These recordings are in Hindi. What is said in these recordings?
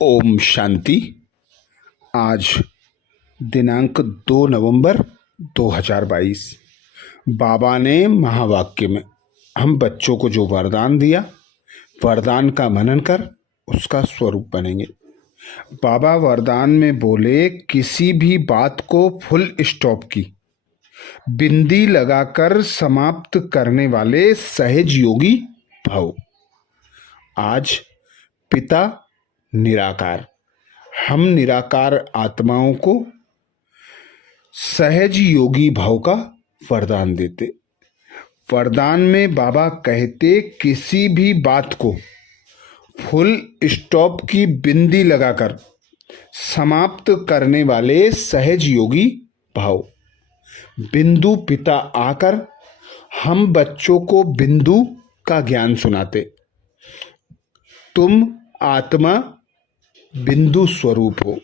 ओम शांति। आज दिनांक 2 नवंबर 2022। बाबा ने महावाक्य में हम बच्चों को जो वरदान दिया, वरदान का मनन कर उसका स्वरूप बनेंगे। बाबा वरदान में बोले, किसी भी बात को फुल स्टॉप की बिंदी लगाकर समाप्त करने वाले सहज योगी भव। आज पिता निराकार, हम निराकार आत्माओं को सहज योगी भाव का वरदान देते। वरदान में बाबा कहते, किसी भी बात को फुल स्टॉप की बिंदी लगाकर समाप्त करने वाले सहज योगी भाव। बिंदु पिता आकर हम बच्चों को बिंदु का ज्ञान सुनाते। तुम आत्मा बिंदु स्वरूप हो,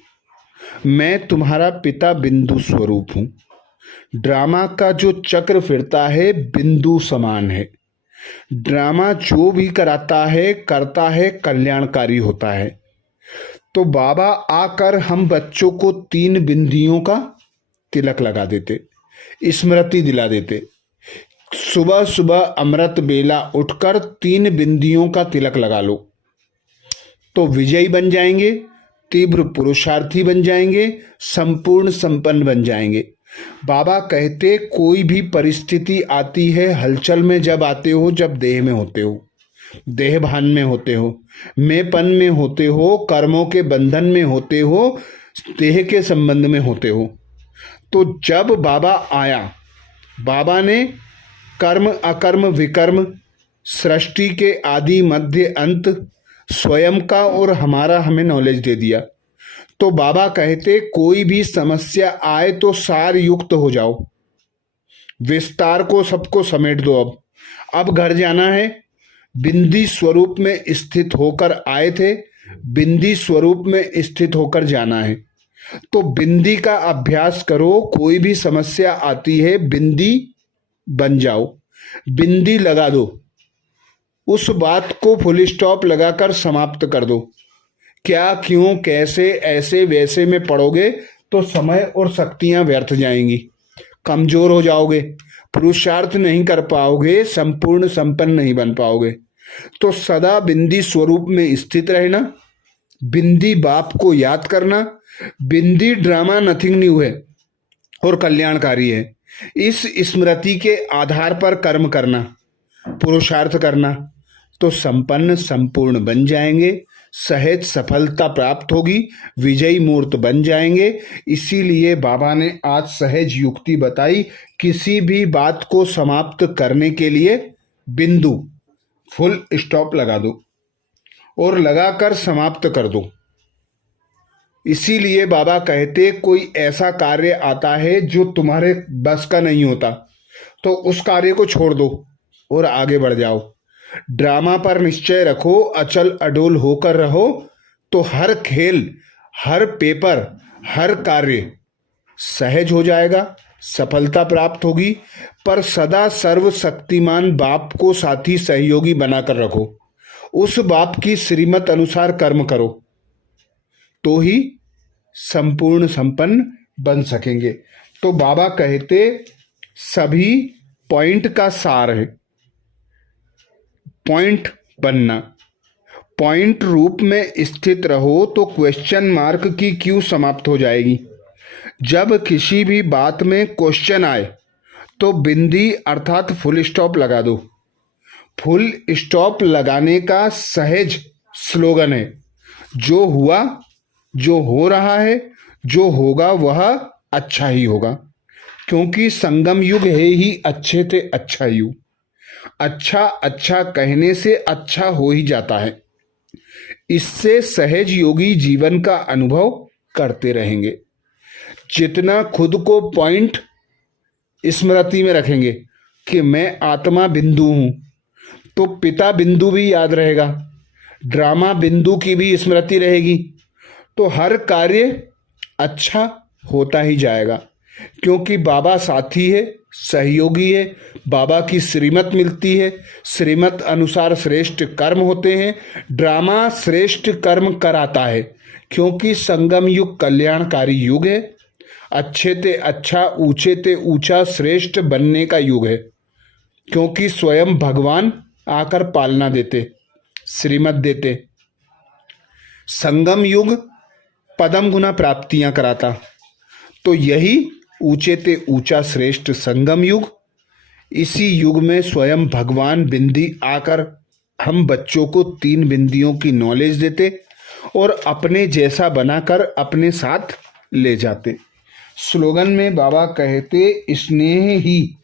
मैं तुम्हारा पिता बिंदु स्वरूप हूं। ड्रामा का जो चक्र फिरता है बिंदु समान है। ड्रामा जो भी करता है कल्याणकारी होता है। तो बाबा आकर हम बच्चों को 3 बिंदियों का तिलक लगा देते, स्मृति दिला देते। सुबह सुबह अमृत बेला उठकर 3 बिंदियों का तिलक लगा लो तो विजयी बन जाएंगे, तीव्र पुरुषार्थी बन जाएंगे, संपूर्ण संपन्न बन जाएंगे। बाबा कहते, कोई भी परिस्थिति आती है हलचल में, जब आते हो, जब देह में होते हो, देह भान में होते हो, मैंपन में होते हो, कर्मों के बंधन में होते हो, देह के संबंध में होते हो। तो जब बाबा आया, बाबा ने कर्म अकर्म विकर्म, सृष्टि के आदि मध्य अंत, स्वयं का और हमारा हमें नॉलेज दे दिया। तो बाबा कहते, कोई भी समस्या आए तो सार युक्त हो जाओ, विस्तार को सबको समेट दो। अब घर जाना है। बिंदी स्वरूप में स्थित होकर आए थे, बिंदी स्वरूप में स्थित होकर जाना है। तो बिंदी का अभ्यास करो। कोई भी समस्या आती है बिंदी बन जाओ, बिंदी लगा दो, उस बात को फुल स्टॉप लगाकर समाप्त कर दो। क्या, क्यों, कैसे, ऐसे वैसे में पढ़ोगे तो समय और शक्तियां व्यर्थ जाएंगी, कमजोर हो जाओगे, पुरुषार्थ नहीं कर पाओगे, संपूर्ण संपन्न नहीं बन पाओगे। तो सदा बिंदी स्वरूप में स्थित रहना, बिंदी बाप को याद करना। बिंदी ड्रामा नथिंग न्यू है और कल्याणकारी है। इस स्मृति के आधार पर कर्म करना, पुरुषार्थ करना, तो संपन्न संपूर्ण बन जाएंगे, सहज सफलता प्राप्त होगी, विजयी मूर्त बन जाएंगे। इसीलिए बाबा ने आज सहज युक्ति बताई, किसी भी बात को समाप्त करने के लिए बिंदु फुल स्टॉप लगा दो और लगाकर समाप्त कर दो। इसीलिए बाबा कहते, कोई ऐसा कार्य आता है जो तुम्हारे बस का नहीं होता तो उस कार्य को छोड़ दो और आगे बढ़ जाओ। ड्रामा पर निश्चय रखो, अचल अडोल होकर रहो, तो हर खेल, हर पेपर, हर कार्य सहज हो जाएगा, सफलता प्राप्त होगी। पर सदा सर्वशक्तिमान बाप को साथी सहयोगी बनाकर रखो। उस बाप की श्रीमत अनुसार कर्म करो तो ही संपूर्ण संपन्न बन सकेंगे। तो बाबा कहते, सभी पॉइंट का सार है पॉइंट बनना। पॉइंट रूप में स्थित रहो तो क्वेश्चन मार्क की क्यों समाप्त हो जाएगी। जब किसी भी बात में क्वेश्चन आए तो बिंदी अर्थात फुल स्टॉप लगा दो। फुल स्टॉप लगाने का सहज स्लोगन है, जो हुआ, जो हो रहा है, जो होगा वह अच्छा ही होगा, क्योंकि संगम युग है ही अच्छे से अच्छा युग। अच्छा अच्छा कहने से अच्छा हो ही जाता है। इससे सहज योगी जीवन का अनुभव करते रहेंगे। जितना खुद को पॉइंट स्मृति में रखेंगे कि मैं आत्मा बिंदु हूं, तो पिता बिंदु भी याद रहेगा, ड्रामा बिंदु की भी स्मृति रहेगी, तो हर कार्य अच्छा होता ही जाएगा। क्योंकि बाबा साथी है, सहयोगी है, बाबा की श्रीमत मिलती है, श्रीमत अनुसार श्रेष्ठ कर्म होते हैं। ड्रामा श्रेष्ठ कर्म कराता है क्योंकि संगम युग कल्याणकारी युग है। अच्छे ते अच्छा, ऊंचे ते ऊंचा, श्रेष्ठ बनने का युग है क्योंकि स्वयं भगवान आकर पालना देते, श्रीमत देते। संगम युग पदम गुना प्राप्तियां कराता, तो यही ऊंचे ते ऊंचा श्रेष्ठ संगम युग। इसी युग में स्वयं भगवान बिंदी आकर हम बच्चों को 3 बिंदियों की नॉलेज देते और अपने जैसा बनाकर अपने साथ ले जाते। स्लोगन में बाबा कहते, स्नेह ही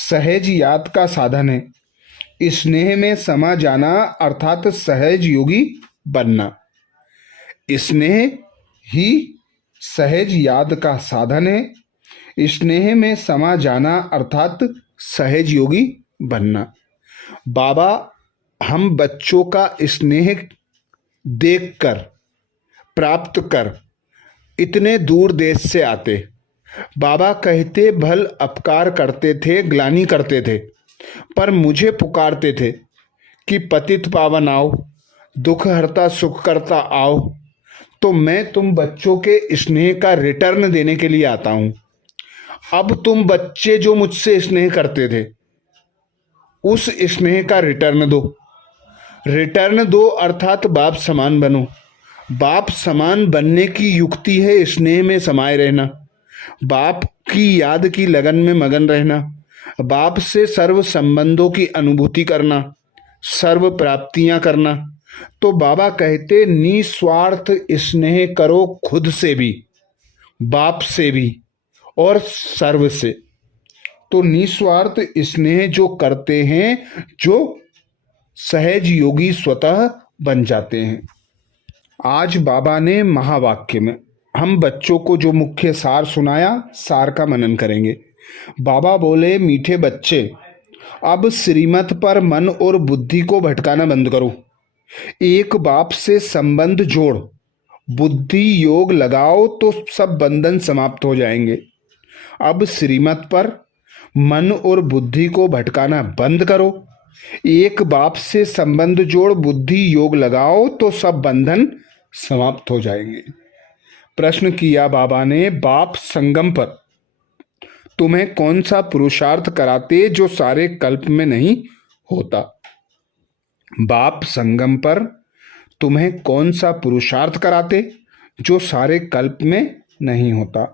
सहज याद का साधन है। स्नेह में समा जाना अर्थात सहज योगी बनना। स्नेह ही सहज याद का साधन है। स्नेह में समा जाना अर्थात सहज योगी बनना। बाबा हम बच्चों का स्नेह देखकर, प्राप्त कर इतने दूर देश से आते। बाबा कहते, भल अपकार करते थे, ग्लानि करते थे, पर मुझे पुकारते थे कि पतित पावन आओ, दुख हरता सुख करता आओ। तो मैं तुम बच्चों के स्नेह का रिटर्न देने के लिए आता हूं। अब तुम बच्चे जो मुझसे स्नेह करते थे, उस स्नेह का रिटर्न दो। रिटर्न दो अर्थात बाप समान बनो। बाप समान बनने की युक्ति है स्नेह में समाये रहना, बाप की याद की लगन में मगन रहना, बाप से सर्व संबंधों की अनुभूति करना, सर्व प्राप्तियां करना। तो बाबा कहते, निस्वार्थ स्नेह करो खुद से भी, बाप से भी और सर्व से। तो निस्वार्थ स्नेह जो करते हैं, जो सहज योगी स्वतः बन जाते हैं। आज बाबा ने महावाक्य में हम बच्चों को जो मुख्य सार सुनाया, सार का मनन करेंगे। बाबा बोले, मीठे बच्चे, अब श्रीमत पर मन और बुद्धि को भटकाना बंद करो। एक बाप से संबंध जोड़, बुद्धि योग लगाओ तो सब बंधन समाप्त हो जाएंगे। अब श्रीमत पर मन और बुद्धि को भटकाना बंद करो। एक बाप से संबंध जोड़, बुद्धि योग लगाओ तो सब बंधन समाप्त हो जाएंगे। प्रश्न किया बाबा ने, बाप संगम पर तुम्हें कौन सा पुरुषार्थ कराते जो सारे कल्प में नहीं होता? बाप संगम पर तुम्हें कौन सा पुरुषार्थ कराते जो सारे कल्प में नहीं होता?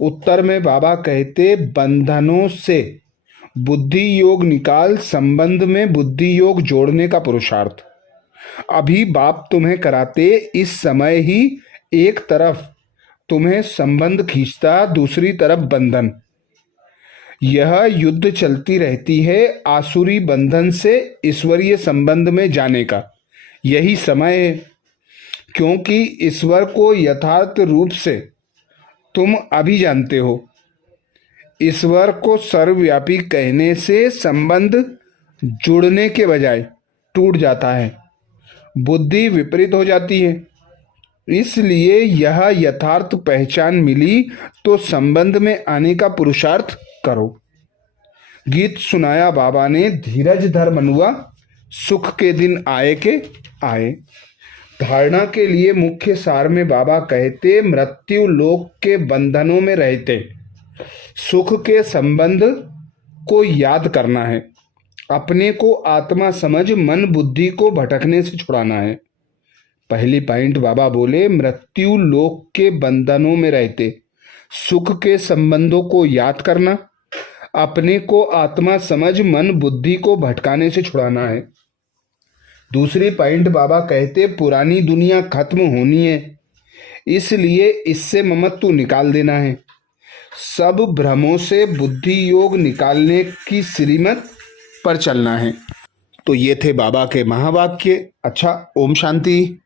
उत्तर में बाबा कहते, बंधनों से बुद्धि योग निकाल, संबंध में बुद्धि योग जोड़ने का पुरुषार्थ। अभी बाप तुम्हें कराते, इस समय ही एक तरफ तुम्हें संबंध खींचता, दूसरी तरफ बंधन। यह युद्ध चलती रहती है आसुरी बंधन से ईश्वरीय संबंध में जाने का। यही समय है, क्योंकि ईश्वर को यथार्थ रूप से तुम अभी जानते हो। ईश्वर को सर्वव्यापी कहने से संबंध जुड़ने के बजाय टूट जाता है, बुद्धि विपरीत हो जाती है। इसलिए यह यथार्थ पहचान मिली तो संबंध में आने का पुरुषार्थ करो। गीत सुनाया बाबा ने, धीरज धर मनुआ, सुख के दिन आए के आए। धारणा के लिए मुख्य सार में बाबा कहते, मृत्यु लोक के बंधनों में रहते सुख के संबंध को याद करना है। अपने को आत्मा समझ मन बुद्धि को भटकने से छुड़ाना है। पहली पॉइंट बाबा बोले, मृत्यु लोक के बंधनों में रहते सुख के संबंधों को याद करना, अपने को आत्मा समझ मन बुद्धि को भटकाने से छुड़ाना है। दूसरी पॉइंट बाबा कहते, पुरानी दुनिया खत्म होनी है, इसलिए इससे ममत्व निकाल देना है। सब भ्रमों से बुद्धि योग निकालने की श्रीमत पर चलना है। तो ये थे बाबा के महावाक्य। अच्छा, ओम शांति।